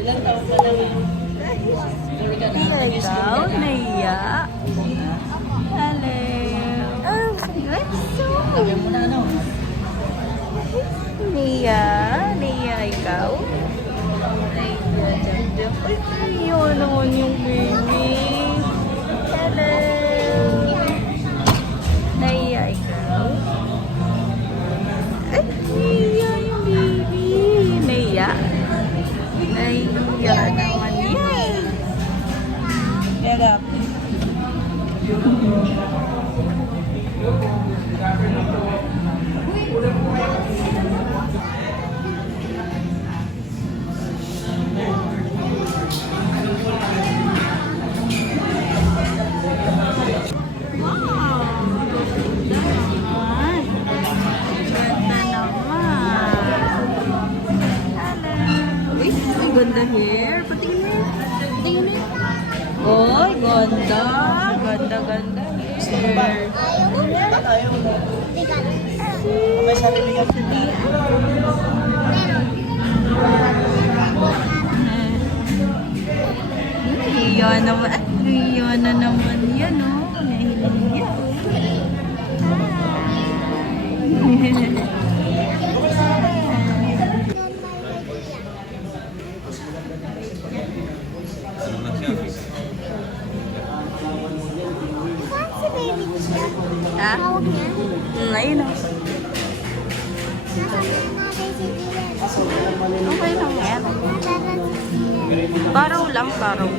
Ilang taon ka na nga? Siguro ka na. Ikaw, Naiya. Hello. What's up? Lagyan mo na ano? Naiya. Naiya, ikaw. Naiya, dyan. Ay, yun naman yung baby. Hello. Naiya, ikaw. Ay, Naiya yung baby. Naiya. Naiya naman yan. Erap. Ganda hair. Patingin mo. Patingin mo. Oh, ganda. Ganda hair. Ayaw mo. May sarili ka. Iyon naman. Iyon na naman yan, oh. Nahihiya. Ha? Ayun o. Okay lang yan. Karaw lang, karaw.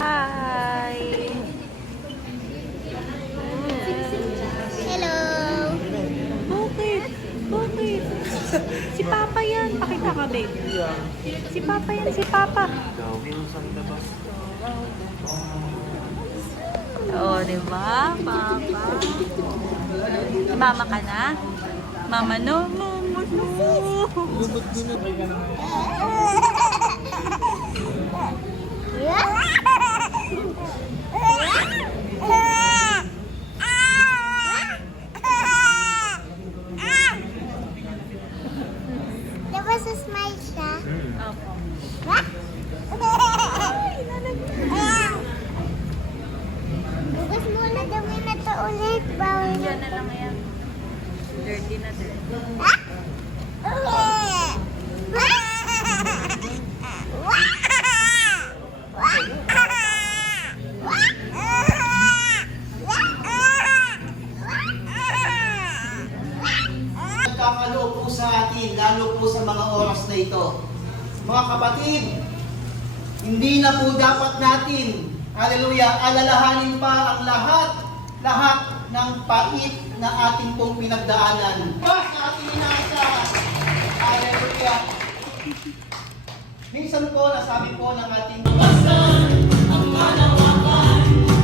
Hi! Hello! Bakit? Bakit? Si Papa yan. Pakita ka, babe. Si Papa yan, si Papa. Oo, diba? Papa. Mama ka na? Mama, no. Mama, no. Diba sa smile siya? Opo. Bukas muna dumi na to ulit. Bawal Diyan na lang yan. Dirty na dirty. Nagkakaloob po sa atin, lalo po sa mga oras na ito. Mga kapatid, hindi na po dapat natin, hallelujah, alalahanin pa ang lahat ng pait na ating pong pinagdaanan. Sa ating inaasahan, hallelujah. Minsan po, nasabi po ng ating ang kalawakan,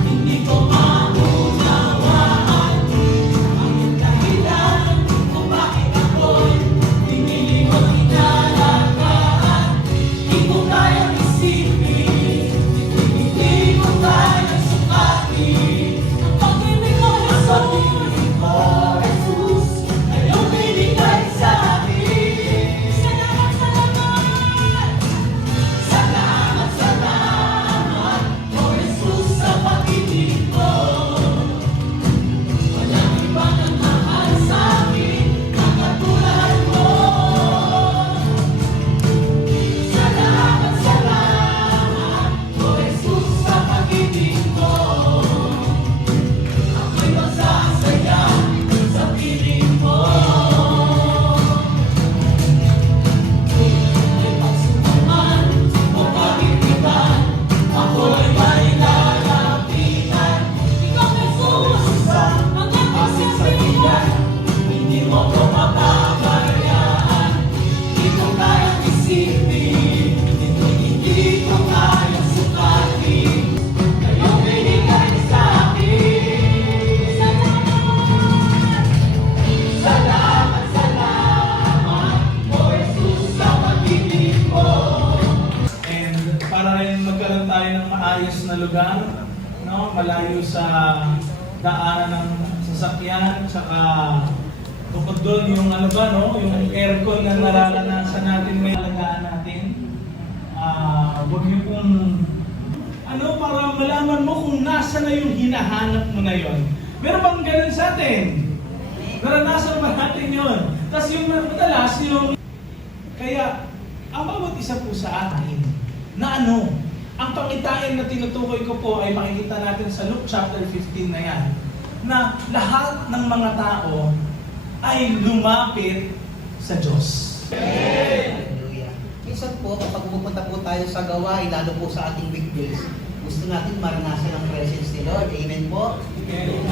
hindi ko maunawaan ang dahilan kung bakit ako'y piniling inalagaan. Hindi ko kayang isipin, hindi ko kayang sukatin ang pag-ibig ko, Jesus, ayong binigay sa akin. Salamat, salamat! Salamat, salamat, O Jesus, sa pag-ibig mo. Walang iba nang mahal sa akin ang katulad mo. Salamat, salamat, O Jesus, sa pag-ibig mo. Ako'y masasaya sa piling mo. May pagsukuman o pag-ibigan, ako'y may lalapitan. Ikaw, Jesus, ang aking sabihan, hindi mo ko mapapabayaan. Hindi ko kayang isipin, hindi ko kayang sukatin. Kayong binigay sa akin. Salamat, salamat, O Jesus, sa pag-ibig mo. And para rin magkaroon tayo ng maayos na lugar no? Malayo sa daanan ng sasakyan, tsaka bukod doon yung ano ba, no? Yung aircon na nararanasan natin, may alagaan natin. Huwag niyo pong para malaman mo kung nasa na yung hinahanap mo na yon. Meron bang ganun sa atin? Naranasan ba natin yun? Tapos yung madalas yung... Kaya, ang bawat isa po sa atin, na ang pangitain na tinutukoy ko po ay makikita natin sa Luke chapter 15 na yan, na lahat ng mga tao ay lumapit sa Diyos. Hallelujah. Minsan po, kapag pupunta po tayo sa gawain, lalo po sa ating weekdays, gusto natin maranasan ang presence ni Lord. Amen po? Amen.